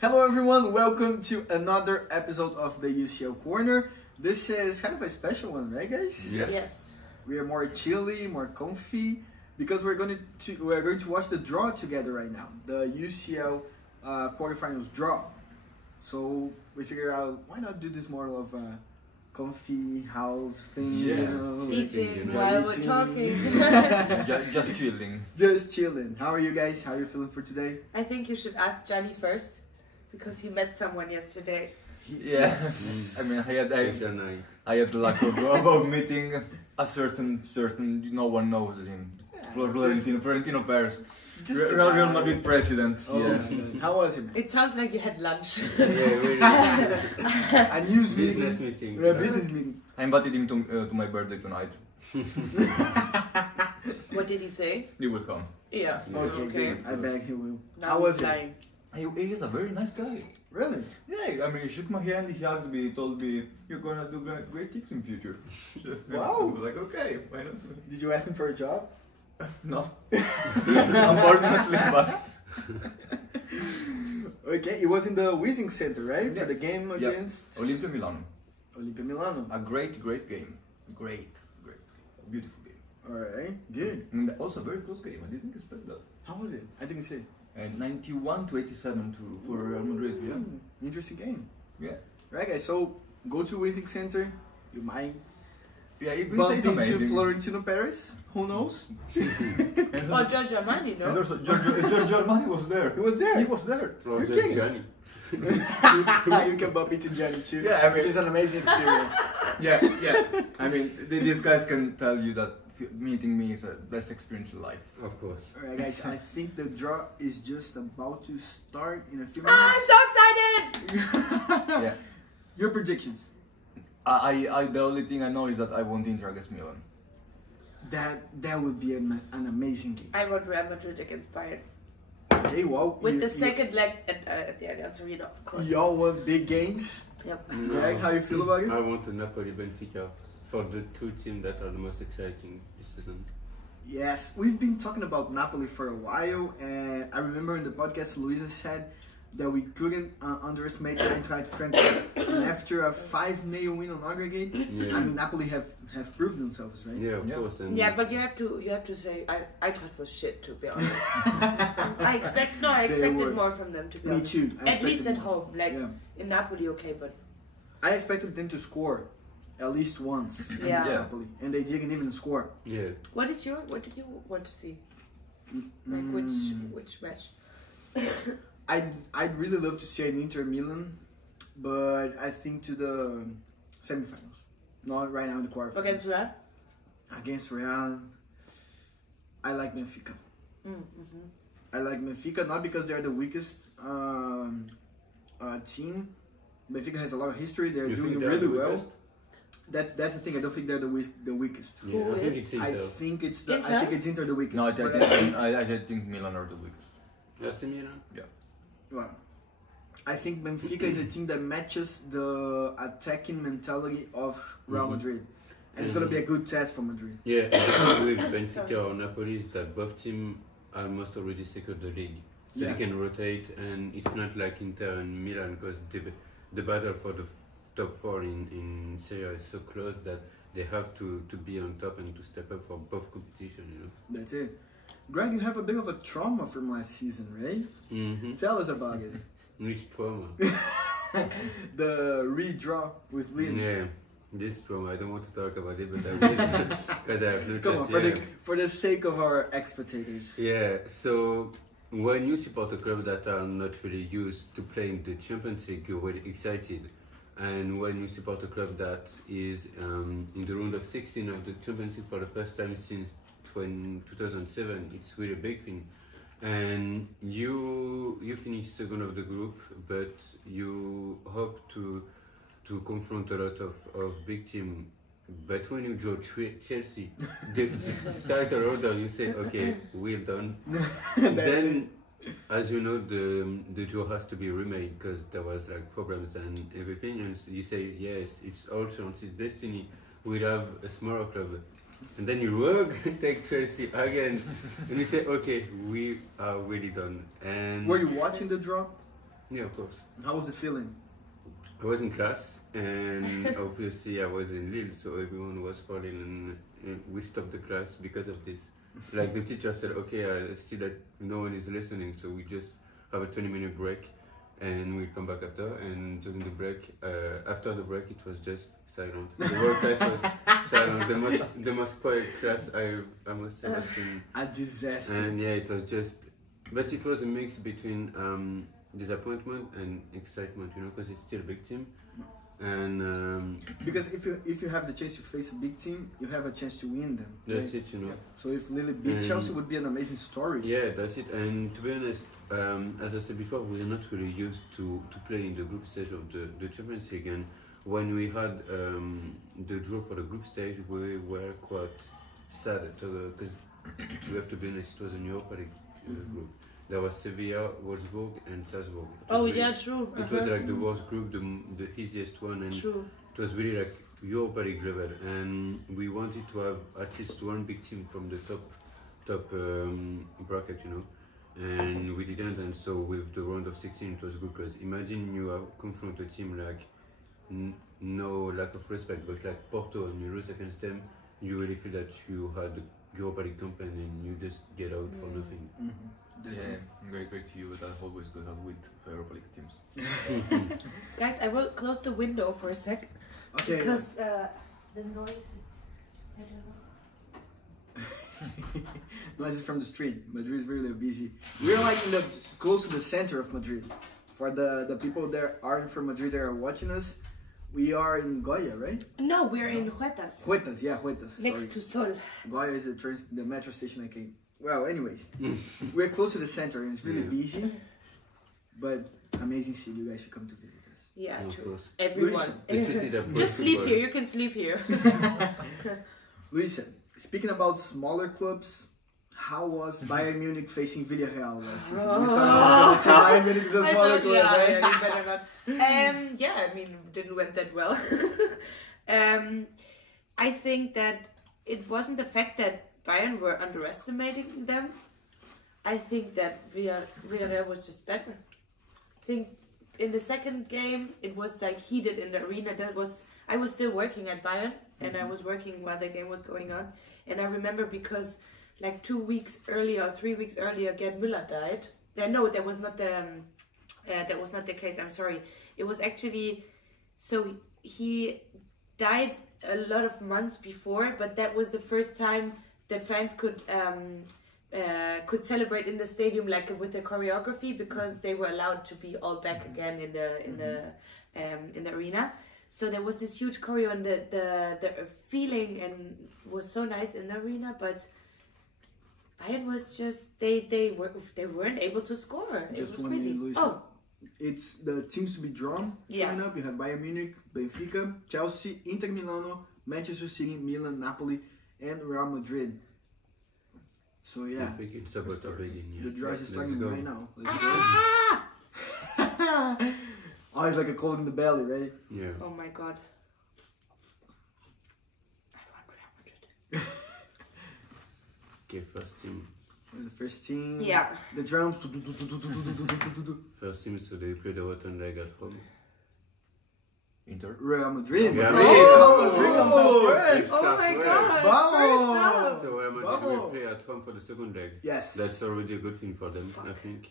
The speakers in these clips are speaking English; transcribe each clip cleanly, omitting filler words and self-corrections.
Hello everyone, welcome to another episode of the UCL Corner. This is kind of a special one, right guys? Yes. We are more chilly, more comfy, because we're going to watch the draw together right now. The UCL quarterfinals draw. So we figured out, why not do this more of a comfy house thing? Yeah. Eating while we're talking. Just chilling. Just chilling. How are you guys? How are you feeling for today? I think you should ask Johnny first, because he met someone yesterday. Yeah. I mean, I had the luck of meeting a certain, no one knows him. Florentino Perez. Real Madrid president. Oh, yeah. How was it? It sounds like you had lunch. Yeah, really. A news Business meeting. meeting. A business meeting. I invited him to my birthday tonight. What did he say? He will come. Yeah. Okay, good. I bet he will. Now How was he's it? lying. He is a very nice guy. Really? Yeah, I mean, he shook my hand, he hugged me, he told me, you're gonna do great things in future. Wow. I was like, okay, why not? Did you ask him for a job? No. Unfortunately, but... Okay, it was in the Weezing Center, right? Yeah. For the game Yeah. against Olimpia Milano. Olimpia Milano. A great game. Great. Beautiful game. Alright, good. And also a very close game, I didn't expect that. How was it? I didn't see. And 91 to 87 for Real Madrid, yeah. Interesting game. Yeah. Right, guys, so go to Weezing Center. You might Yeah, it bump is into amazing. Florentino Perez. Who knows? And Or Giorgio Armani, and no? also Giorgio Armani was there. He was there. He was there. Roger kidding. Johnny. You can bump into Gianni too. Yeah, I mean- which is an amazing experience. Yeah. I mean, these guys can tell you that meeting me is the best experience in life. Of course. Alright, guys, I think the draw is just about to start in a few I'm minutes. so excited! Yeah. Your predictions. I the only thing I know is that I want Inter against Milan. That would be an amazing game. I want Real Madrid against Bayern. Okay, well, With the second leg at the Allianz Arena, of course. y'all want big games. Yep. Greg, how you feel about it? I want a Napoli Benfica for the two teams that are the most exciting this season. Yes, we've been talking about Napoli for a while, and I remember in the podcast Luisa said that we couldn't underestimate Eintracht Frankfurt. And after a 5-0 win on aggregate, Yeah. I mean Napoli have proved themselves, right? Yeah, of Yeah. course. And Yeah, but you have to say I thought it was shit, to be honest. I expected were. more from them, to be Me honest. too. I At least expected at more. home, like Yeah. in Napoli, okay, but I expected them to score at least once Yeah. against Yeah. Napoli, and they didn't even score. yeah. what did you want to see? Like which match? I'd really love to see an Inter Milan, but I think to the semifinals, not right now in the quarterfinals. Against Real? Against Real, I like Benfica. Mm-hmm. I like Benfica not because they're the weakest team. Benfica has a lot of history. They're You doing think they're really the well. weakest? That's the thing. I don't think they're the weakest. Yeah, Who I think is? it's I Inter. think it's Inter? I think it's Inter the weakest. No, but I think Milan are the weakest. AC Milan? well, I think Benfica is a team that matches the attacking mentality of Real Mhm. Madrid, and it's gonna be a good test for Madrid. Yeah, and the thing with Benfica or Napoli is that both teams almost already secured the league. So Yeah. they can rotate, and it's not like Inter and Milan, because the battle for the top four in Serie A is so close that they have to be on top and to step up for both competition, you know. That's it. Greg, you have a bit of a trauma from last season, right? Mm-hmm. Tell us about it. Which trauma? The redraw with Lille. Yeah, this trauma, I don't want to talk about it, but I will, because I have no Come on, choice, for the sake of our ex-spectators. Yeah, so when you support a club that are not really used to playing the Champions League, you're really excited. And when you support a club that is in the round of 16 of the Champions League for the first time since 2007, it's really a big thing. And you finish second of the group, but you hope to confront a lot of big team. But when you draw Chelsea, the title order, you say, okay, we're done. Then, as you know, the draw has to be remade because there was like problems and everything. And you say, yes, it's all chance, it's destiny. We'll have a smaller club. And then you take Chelsea again, and you say, okay, we are really done. And were you watching the draw? Yeah, of course. How was the feeling? I was in class, and obviously I was in Lille, so everyone was falling, and we stopped the class because of this. Like the teacher said, okay, I see that no one is listening, so we just have a 20-minute break, and we'll come back after. And during the break, after the break, it was just silent. The whole class was silent. The most quiet class I must have seen. A disaster. And yeah, it was just, but it was a mix between disappointment and excitement, you know, because it's still a big team. And because if you have the chance to face a big team, you have a chance to win them. that's right? it, you know. So if Lille beat Chelsea, would be an amazing story. Yeah, that's it. And to be honest, as I said before, we are not really used to play in the group stage of the Champions League. And when we had the draw for the group stage, we were quite sad because we have to be honest, it was a Europa League group. There was Sevilla, Wolfsburg, and Salzburg. True. It was like the worst group, the easiest one, and True. it was really like Europa League level. And we wanted to have at least one big team from the top bracket, you know. And we didn't, and so with the round of 16, it was good because imagine you have confront a team like no lack of respect, but like Porto, and you lose against them, you really feel that you had the Europa League campaign and you just get out for nothing. Yeah, great to you, but that's always good with Europa League teams. Guys, I will close the window for a sec. Okay. Because the noise is... I don't know. Noises from the street. Madrid is really busy. We're like in the close to the center of Madrid. For the people that aren't from Madrid that are watching us, we are in Goya, right? No, we're in Huetas. Huetas, yeah, Huetas. Next to Sol. Goya is the metro station I came. Well, anyways, we're close to the center and it's really busy, but amazing city. You guys should come to visit us. Yeah, Of true. course. Everyone. The city that plays Just sleep football. here. You can sleep here. Luisa, speaking about smaller clubs, how was Bayern Munich facing Villarreal last season? You thought I was going to say Bayern Munich is a smaller club, right? Yeah, you better not. Yeah, I mean, it didn't went that well. I think that it wasn't the fact that Bayern were underestimating them. I think that Villarreal was just better. I think in the second game it was like heated in the arena. I was still working at Bayern and I was working while the game was going on. And I remember because like 2 weeks earlier or 3 weeks earlier, Gerd Müller died. No, that was not the case. I'm sorry. It was actually he died a lot of months before, but that was the first time the fans could celebrate in the stadium like with the choreography because they were allowed to be all back again in the arena. So there was this huge choreo and the feeling and was so nice in the arena, but Bayern was just they weren't able to score. It Just was one crazy. minute, Luisa. Oh, It's the teams to be drawn coming up. You have Bayern Munich, Benfica, Chelsea, Inter Milano, Manchester City, Milan, Napoli, and Real Madrid. So yeah, I think it's about to begin. the draw is Let's starting go. right now. Let's go. Always like a cold in the belly, right? Yeah. oh my God. I want Real Madrid. Okay, first team. The first team. Yeah. The drums. First team, so they play the rotten leg at home. Inter. Real Madrid. Yeah. Real Madrid comes out first. Oh Start my well. God. Vamos. First up. So Real Madrid will play at home for the second leg. Yes. That's already a good thing for them, I think.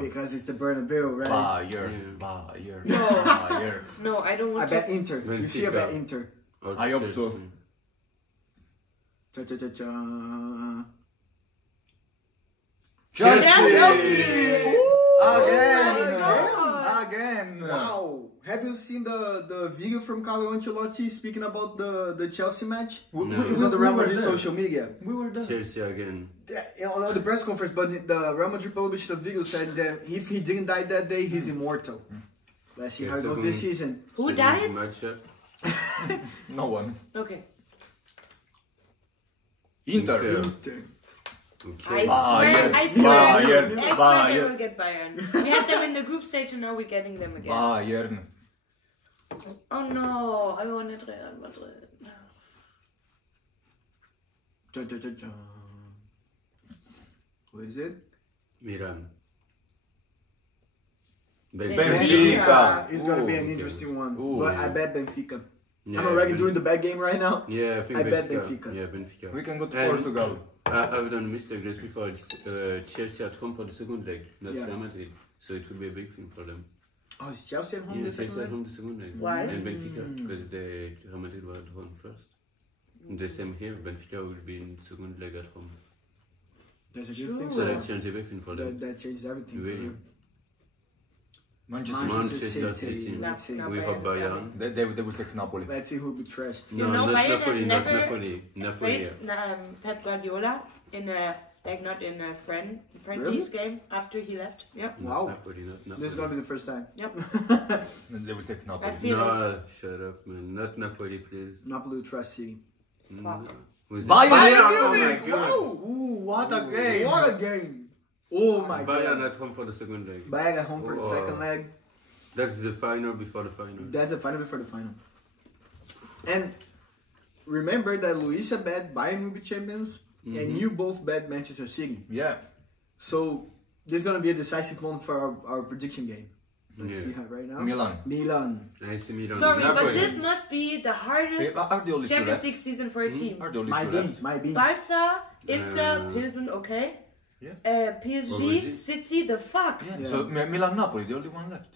Because it's the Bernabeu, right? Bayern. Yeah. Bayern. No. Bayern. No, I don't I want bet to. Inter. You see, I bet Benfica. Inter. Or I hope so. Chelsea. Cha cha cha. Chelsea! Chelsea! Again! Oh my Again! Wow! Have you seen the video from Carlo Ancelotti speaking about the Chelsea match? We- No. we- It's on the we Real were Madrid there. social media. We were there. Chelsea again. Yeah, on the press conference, but the Real Madrid published a video said that if he didn't die that day, he's immortal. Let's see how it goes this season. Who Second died? matchup. No one. Okay. Inter. Inter. I Okay. swear, Bayern. I swear, Bayern. I swear they Bayern. will get Bayern. We had them in the group stage and now we're getting them again. Bayern. Oh no, I wanted Real Madrid. Cha cha cha cha. What is it? Milan. Benfica. Is going to be an okay. interesting one. Ooh, But yeah. I bet Benfica. Yeah, I'm already doing the bet game right now. Yeah, I think I bet Benfica. Yeah, Benfica. We can go to And Portugal. I've done a mistake just before. It's Chelsea at home for the second leg, not Yeah. Real Madrid. So it will be a big thing for them. Oh, is Chelsea at home Yeah, this Chelsea second at leg? home the second leg. Why? And Benfica, because Real Madrid were at home first. The same here, Benfica will be in second leg at home. There's a good True. thing. So that changes everything for them. That changed everything. for Really. them. Manchester Manchester City. Let's see. No. We have Bayern. They will take Napoli. Let's see who will be trashed. You know, not Bayern Napoli, has not never Napoli. Napoli. faced Pep Guardiola in a not in a friendlies game after he left. Yep. Not Wow. Napoli, not Napoli. This is gonna be the first time. Yep. They will take Napoli. I feel No, shut up, man. Not Napoli, please. Napoli will trash City. Fuck. Who's it? Bayern Oh my Munich! god. Wow! Ooh, what a game! What a game! Oh my Bayern god! at home for the second leg. Bayern at home for the Oh. second leg. That's the final before the final. That's the final before the final. And remember that Luisa bet Bayern will be champions, and you both bet Manchester City. Yeah. So this is gonna be a decisive moment for our prediction game. Let's Yeah. see how right now. Milan. Milan. AC Milan. Sorry, but Napoli. this must be the hardest Are the only two Champions left? League season for a team. Are the only Might two be. left? Might be. Barca, Inter, Uh, Pilsen, okay. Yeah. What was PSG, it? City, the fuck. Yeah. So Milan Napoli, the only one left.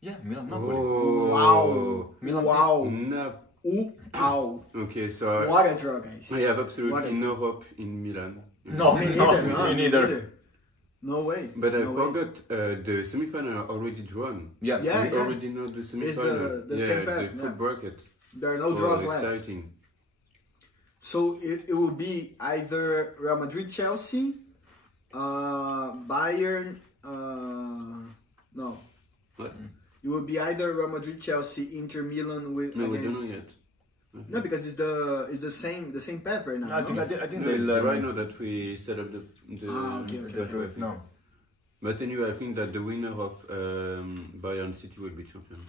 Yeah, Milan Napoli. Oh. Wow. Milan- Wow. Nap- Ooh. Ow. Okay, so What a draw, guys. I have What absolutely a- no hope in Milan. No, Me no, neither. No, me neither. No way. But I no way. forgot the semi-final are already drawn. Yeah. Yeah. We already know the semi-final. the yeah, same path, the full yeah. bracket. There are no draws left. Exciting. So it will be either Real Madrid, Chelsea, Bayern. No. What? It will be either Real Madrid, Chelsea, Inter Milan with No, we don't against. know yet. No, because it's the same path right now. I no? think No, it's they'll. right now that we set up the Okay. the- No. But anyway, I think that the winner of Bayern City will be champion.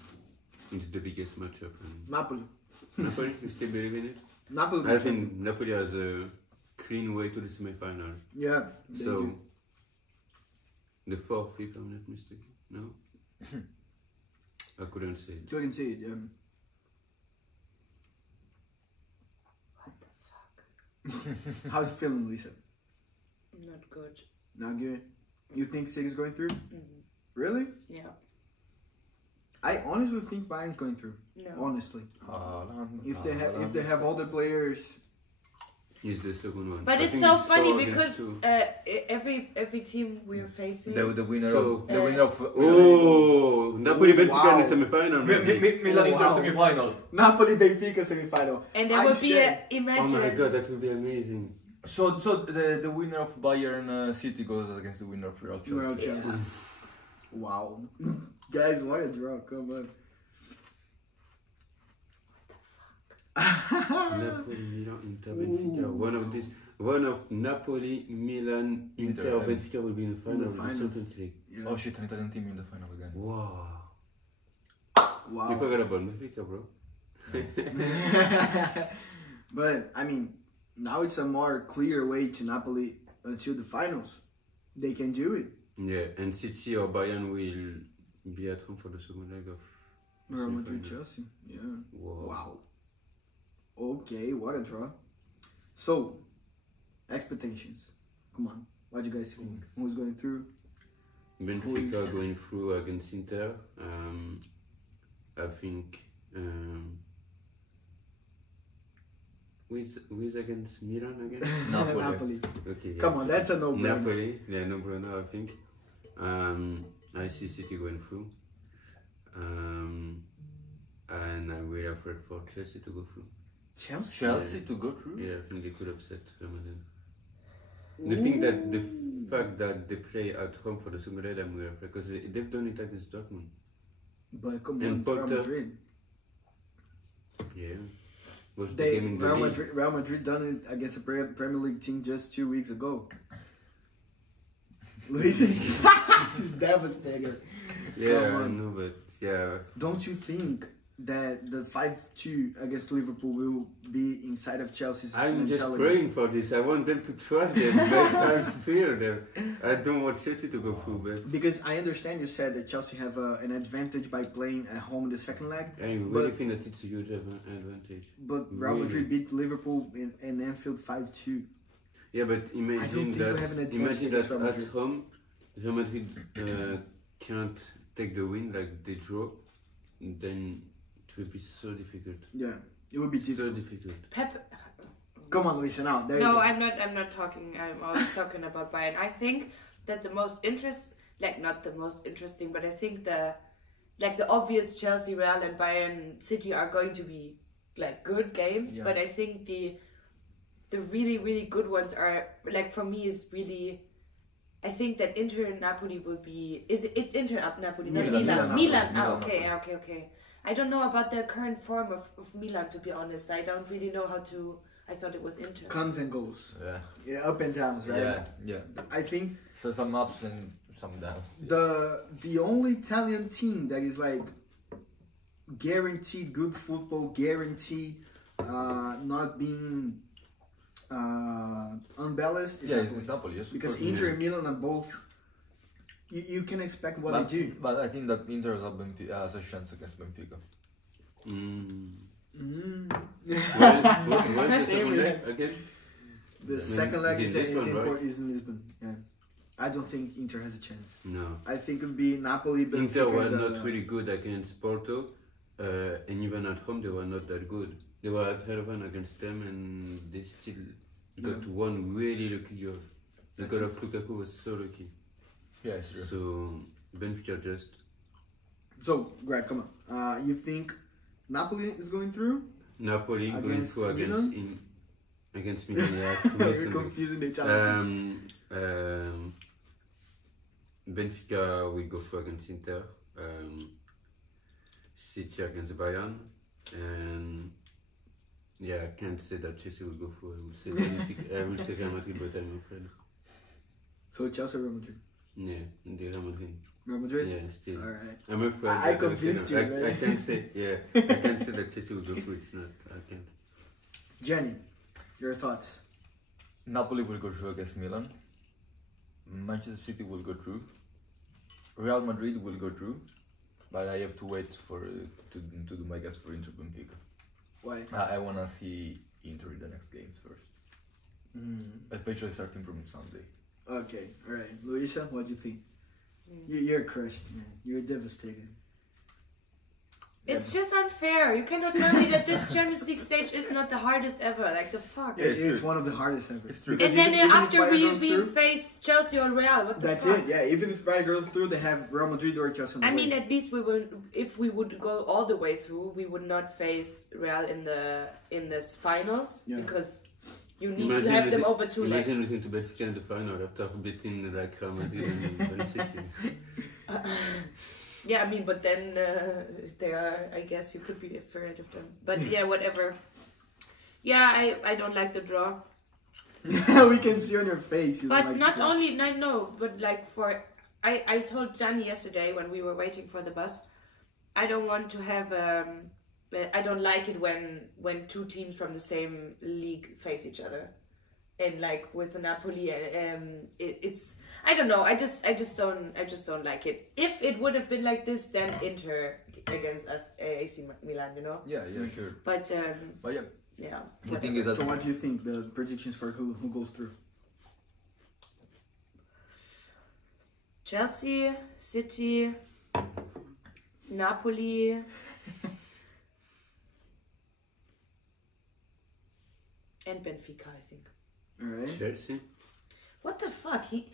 It's the biggest matchup. And Napoli. Napoli, you still believe in it? Napoli. I think Napoli has a clean way to the semi-final. Yeah. they So do. the fourth, if I'm not mistaken. No, I couldn't say it. You can see it. Yeah. How's it feeling, Lisa? Not good. Not good. You think City's going through? Mhm. Really? Yeah. I honestly think Bayern's going through. No. Honestly, Haaland, if they have all the players, He's the second one. But I it's think so funny 4 against because 2. every team we're facing. the winner So- of the winner of Oh, Napoli Benfica Wow. in the semi-final. maybe. Milan Inter Wow. semi-final. Napoli Benfica semi-final. And there I will be said- a Oh imagine. my god, that would be amazing. So the winner of Bayern City goes against the winner of Real Real Chelsea. Chelsea. Wow, guys, what a draw! Come on. Napoli, Milan, Inter, Benfica. One of Napoli, Milan, Inter, Inter, Benfica will be in the final of the final. Champions League. Yeah. Oh shit, an Italian team in the final again. Wow. Wow. You forgot about Benfica, bro. But I mean, now it's a more clear way to Napoli to the finals. They can do it. Yeah, and City or Bayern will be at home for the second leg of Real Madrid, semi-final. Chelsea. Yeah. Wow. Wow. Okay, what a draw. So, expectations. Come on. What do you guys think? Who's going through? Benfica going through against Inter. I think. Who is against Milan again? Napoli. Napoli. Okay. Yeah, Come on, so that's a no-brainer. Napoli, yeah, no brainer, I think. I see City going through. And I'm really afraid for Chelsea to go through. Chelsea? Chelsea to go through? Yeah, I think they could upset Real Madrid. The fact that they play at home for the second leg, I'm really afraid because they've done it against Dortmund. But come And on, Real Potter. Madrid. Yeah. Was the game in the league. Real Madrid done it against a Premier League team just 2 weeks ago. Luis is she's devastated. Yeah, Come I on. know, but yeah. Don't you think that the 5-2 against Liverpool will be inside of Chelsea's I'm mentality. just praying for this. I want them to trust them, but I fear them. I don't want Chelsea to go through, but... Because I understand you said that Chelsea have an advantage by playing at home in the second leg. I really think that it's a huge advantage. But Real Madrid beat Liverpool in Anfield 5-2. Yeah, but imagine that at home, Real Madrid can't take the win, like they draw, then it will be so difficult. Yeah, it would be difficult. So difficult. Pep. Come on, Luisa, now. There you No, go. I'm not talking. I'm always talking about Bayern. I think that the most not the most interesting, but I think the obvious Chelsea, Real, and Bayern City are going to be like good games. Yeah. But I think the really really good ones are like for me is really. I think that Inter and Napoli will be. It's Inter up Napoli, not Milan. Milan. Okay. I don't know about the current form of Milan, to be honest. I don't really know how to. I thought it was Inter. Comes and goes. Yeah. Yeah, up and downs, right? Yeah. I think So some ups and some downs. the only Italian team that is like guaranteed good football, guaranteed not being unbalanced is Napoli. It's Napoli, yes. Because of course. Inter and Milan are both. You can expect what they do. But I think that Inter has a chance against Benfica. What's the Same second here. leg again? The second leg is in Lisbon, right? is in Lisbon. Yeah, I don't think Inter has a chance. No. I think it would be Napoli. Benfica, Inter were not really good against Porto, and even at home they were not that good. They were at 11 against them, and they still got one really lucky goal. The goal of Lukaku was so lucky. Yeah, it's true. So Benfica just. So, Greg, come on. You think Napoli is going through? Napoli going Against through Milan? against Milan. Yeah, You're confusing the Italian teams. Benfica will go through against Inter. City against Bayern, and yeah, I can't say that Chelsea will go through. I will say Real Madrid, but I'm afraid. So Chelsea, Real Madrid. Yeah, the Real Madrid. Real Madrid. Yeah, still. All right. I'm afraid. I that convinced you, I right? can say, I can say that Chelsea will go through. It's not. I can't. Jenny, your thoughts? Napoli will go through against Milan. Manchester City will go through. Real Madrid will go through. But I have to wait for to do my guess for Inter Benfica. Why? I wanna see Inter in the next games first, especially starting from Sunday. Okay, all right. Luisa, what do you think? You're crushed, man. You're devastated. It's just unfair. You cannot tell me that this Champions League stage is not the hardest ever. Like the fuck. Yeah, it's It's true. one of the hardest ever. It's true. Because And then even if after Bayern we goes through, face Chelsea or Real, what the that's fuck? it. Yeah, even if Bayern goes through, they have Real Madrid or Chelsea. On the I mean, way. at least we will. If we would go all the way through, we would not face Real in the finals because you need to have them over two legs. Imagine losing to Benfica in the final after beating like Real Madrid and Man City. Yeah, I mean, but then they are. I guess you could be afraid of them. But yeah, whatever. Yeah, I don't like the draw. We can see on your face. You But don't like not the draw. only, no, but like for, I told Johnny yesterday when we were waiting for the bus, I don't want to have, I don't like it when two teams from the same league face each other. And like with the Napoli, it's, I don't know, I just don't like it. If it would have been like this, then Inter against us, AC Milan, you know? Yeah, sure. But, But yeah, yeah. the thing is that So what do you think? The predictions for who goes through? Chelsea, City, Napoli, and Benfica, I think. All right. Chelsea. What the fuck? He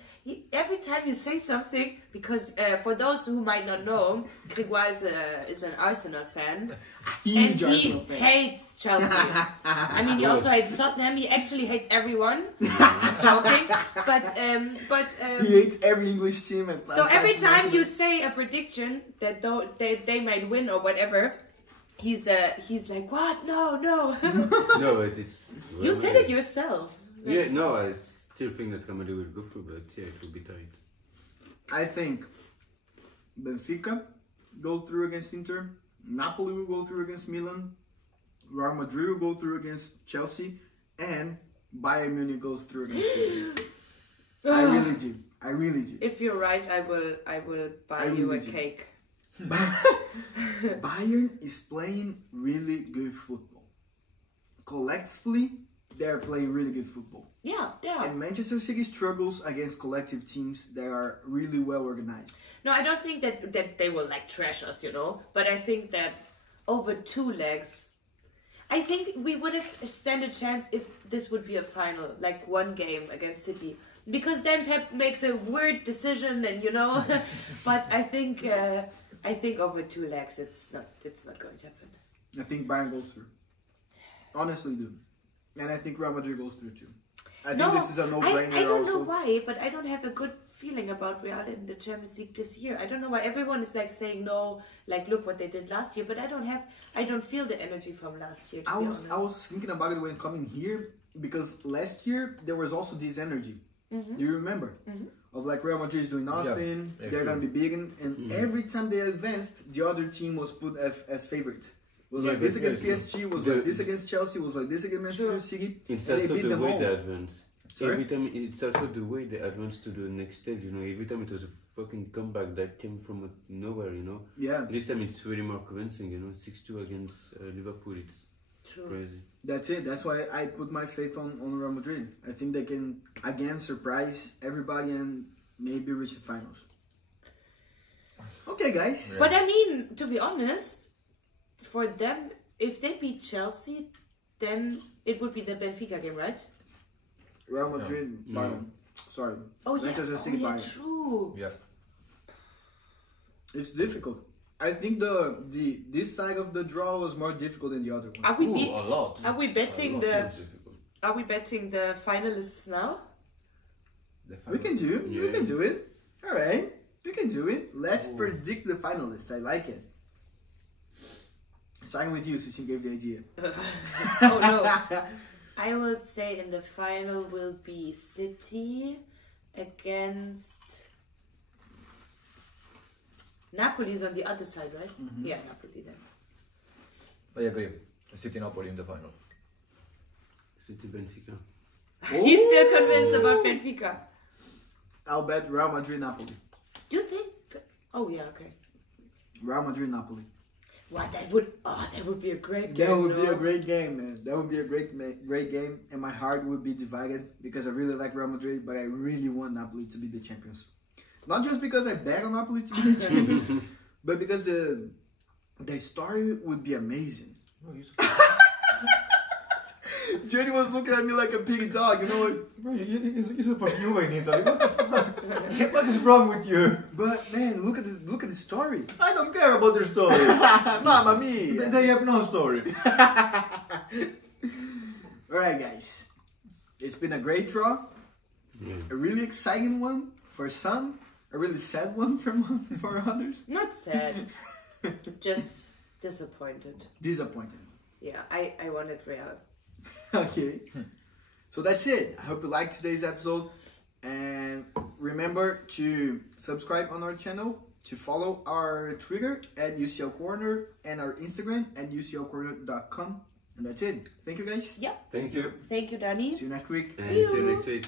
every time you say something, because for those who might not know, Grégoire is an Arsenal fan, and Huge he Arsenal fan. hates Chelsea. I mean, he also hates Tottenham. He actually hates everyone. Joking, but He hates every English team. so every time you say a prediction that they might win or whatever, he's like, what? No. No, but it's. You said it yourself. Yeah, no, I still think that Real Madrid will go through, but yeah, it will be tight. I think Benfica go through against Inter. Napoli will go through against Milan, Real Madrid will go through against Chelsea, and Bayern Munich goes through against City. I really do. I really do. If you're right, I will buy you a cake. Bayern is playing really good football. Collectively, they're playing really good football. Yeah, they are. And Manchester City struggles against collective teams that are really well organized. No, I don't think that they will like trash us, you know. But I think that over 2 legs, I think we would have stand a chance if this would be a final, like 1 game against City. Because then Pep makes a weird decision, and you know. But I think over 2 legs, it's not going to happen. I think Bayern goes through. Honestly, do. And I think Real Madrid goes through too. I think this is a no-brainer. I don't know why, but I don't have a good feeling about Real in the Champions League this year. I don't know why everyone is like saying no, like look what they did last year, but I don't feel the energy from last year. I was thinking about it when coming here, because last year there was also this energy. Do you remember? Of like Real Madrid is doing nothing, they're gonna be big, and every time they advanced, the other team was put as favorite. Was like this against PSG, was like this against Chelsea, was like this against Manchester City. It's also the way they advance. Every time, it's also the way they advance to the next stage, you know. Every time it was a fucking comeback that came from nowhere, you know. Yeah. This time it's really more convincing, you know. 6-2 against Liverpool, it's crazy. That's it. That's why I put my faith on Real Madrid. I think they can, again, surprise everybody and maybe reach the finals. Okay, guys. Yeah. But I mean, to be honest, for them, if they beat Chelsea, then it would be the Benfica game, right? Real Madrid, Bayern. Sorry. Oh yeah, Bayern. True. Yeah. It's difficult. I think this side of the draw was more difficult than the other one. Are we a lot. Are we betting the finalists now? We can do it. Yeah. We can do it. All right. We can do it. Let's predict the finalists. I like it. Starting with you, since you gave the idea. Oh no. I would say in the final will be City against Napoli is on the other side, right? Yeah, Napoli then. I agree. City Napoli in the final. City Benfica. He's still convinced about Benfica. I'll bet Real Madrid Napoli. Do you think? Oh yeah, okay. Real Madrid Napoli. What that would be a great game. That would be a great game, man. That would be a great game, and my heart would be divided because I really like Real Madrid, but I really want Napoli to be the champions. Not just because I bet on Napoli to be the champions, but because the story would be amazing. Jenny was looking at me like a pig dog, you know. Bro, you support Juve in Italy. What the fuck? What is wrong with you? But man, look at the story. I don't care about their story. Mamma mia. They have no story. Alright guys, it's been a great draw. A really exciting one for some, a really sad one for others. Not sad, just disappointed. Disappointed. Yeah, I wanted Real. Okay, so that's it. I hope you liked today's episode, and remember to subscribe on our channel, to follow our Twitter at UCL Corner, and our Instagram at UCLcorner.com. And that's it. Thank you guys. Yeah. Thank you. Thank you, Danny. See you next week. And see you next week.